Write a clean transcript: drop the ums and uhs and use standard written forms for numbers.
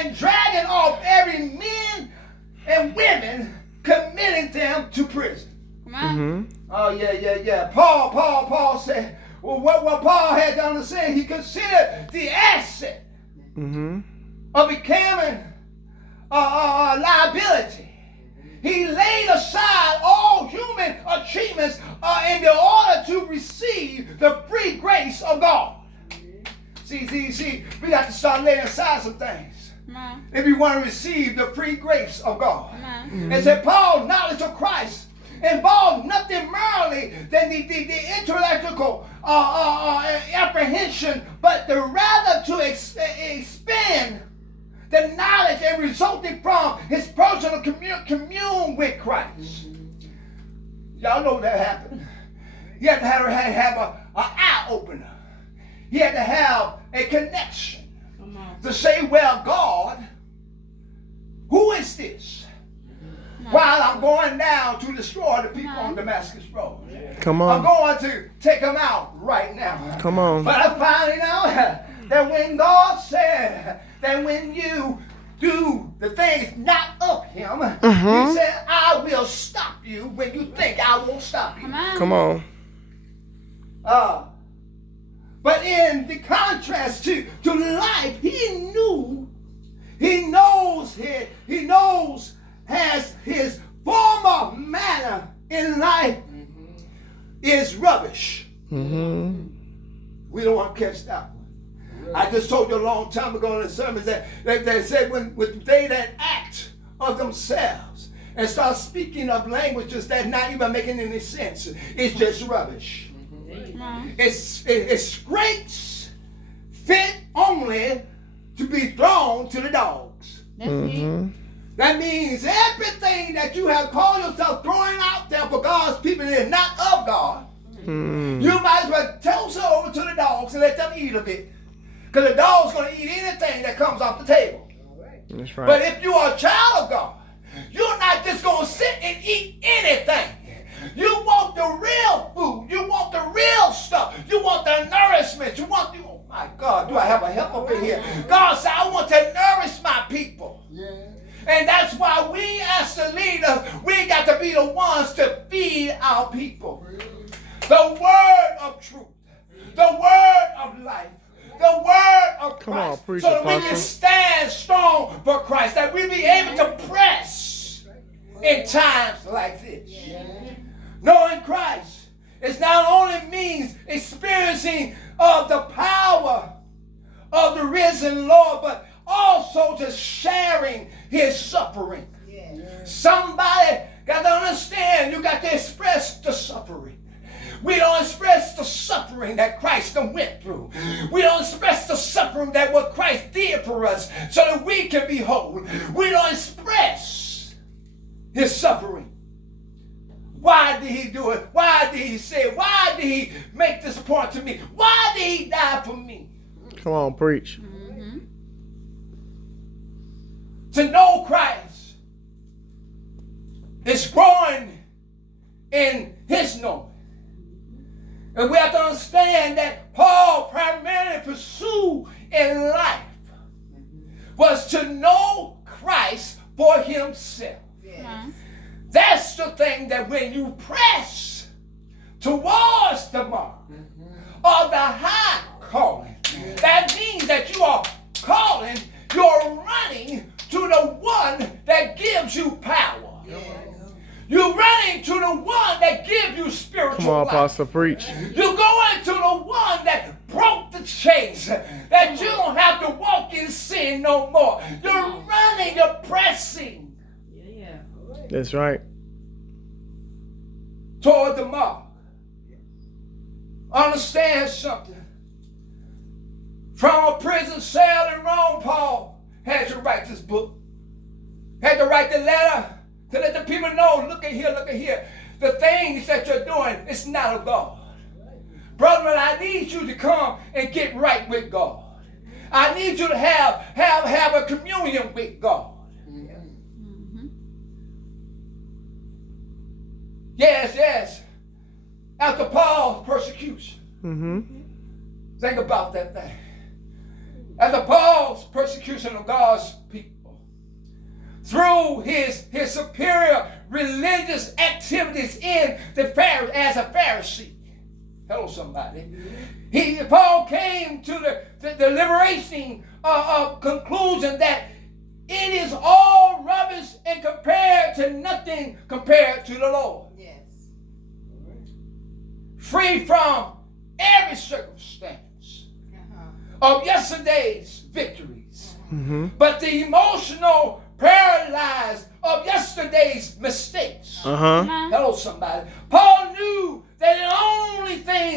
and dragging off every men and women, committing them to prison. Come on. Mm-hmm. Oh, yeah. Paul said, well, what Paul had to understand, he considered the asset of becoming a liability. He laid aside all human achievements in the order to receive the free grace of God. See, we got to start laying aside some things if we want to receive the free grace of God. And said, Paul's knowledge of Christ involved nothing merely than the intellectual apprehension, but rather to expand the knowledge and resulting from his personal commune with Christ. Y'all know that happened. He had to have an eye opener. He had to have a connection to say, well, God, who is this? While I'm going down to destroy the people on Damascus Road. Come on. I'm going to take them out right now. Come on. But I finally know that when God said that when you do the things not of him, he said, I will stop you when you think I won't stop you. Come on. But in the contrast to life, he has his former manner in life is rubbish. We don't want to catch that one. I just told you a long time ago in the sermons that they said when they that act of themselves and start speaking of languages that not even making any sense, it's just rubbish. It's scrapes fit only to be thrown to the dogs. That's it. That means everything that you have called yourself throwing out there for God's people is not of God. You might as well toss it over to the dogs and let them eat a bit. Because the dog's going to eat anything that comes off the table. That's right. But if you are a child of God, you're not just going to sit and eat anything. You want the real food. You want the real stuff. You want the nourishment. Oh my God, do I have a help up in here? God said, I want to nourish my people. And that's why we as the leaders, we got to be the ones to feed our people. The word of truth. The word of life. The word of Christ. Come on, preach, so that we Apostle. can stand strong for Christ. That we be able to press in times like this. Knowing Christ is not only means experiencing of the power of the risen Lord, but also just sharing his suffering. Somebody got to understand, you got to express the suffering. We don't express the suffering that Christ went through. We don't express the suffering that what Christ did for us so that we can be whole. We don't express his suffering. Why did he do it? Why did he say it? Why did he make this point to me? Why did he die for me? Come on, preach. To know Christ is growing in his knowing. And we have to understand that Paul primarily pursued in life was to know Christ for himself. That's the thing that when you press towards the mark of the high calling, that means that you are calling, you're running to the one that gives you power. You're running to the one that gives you spiritual Come on, life. Apostle, preach. You're going to the one that broke the chains, that you don't have to walk in sin no more. You're running, you're pressing That's right. toward the mark. Understand something. From a prison cell in Rome, Paul had to write this book. Had to write the letter to let the people know, look at here. The things that you're doing, it's not of God. Brethren, I need you to come and get right with God. I need you to have a communion with God. Yes. After Paul's persecution. Think about that thing. After Paul's persecution, persecution of God's people through his superior religious activities as a Pharisee. Hello, somebody. Paul came to the liberating conclusion that it is all rubbish and compared to nothing compared to the Lord. Yes. Free from every circumstance of yesterday's victories, but the emotional paralyzed of yesterday's mistakes. Uh-huh. Hello, somebody. Paul knew that the only thing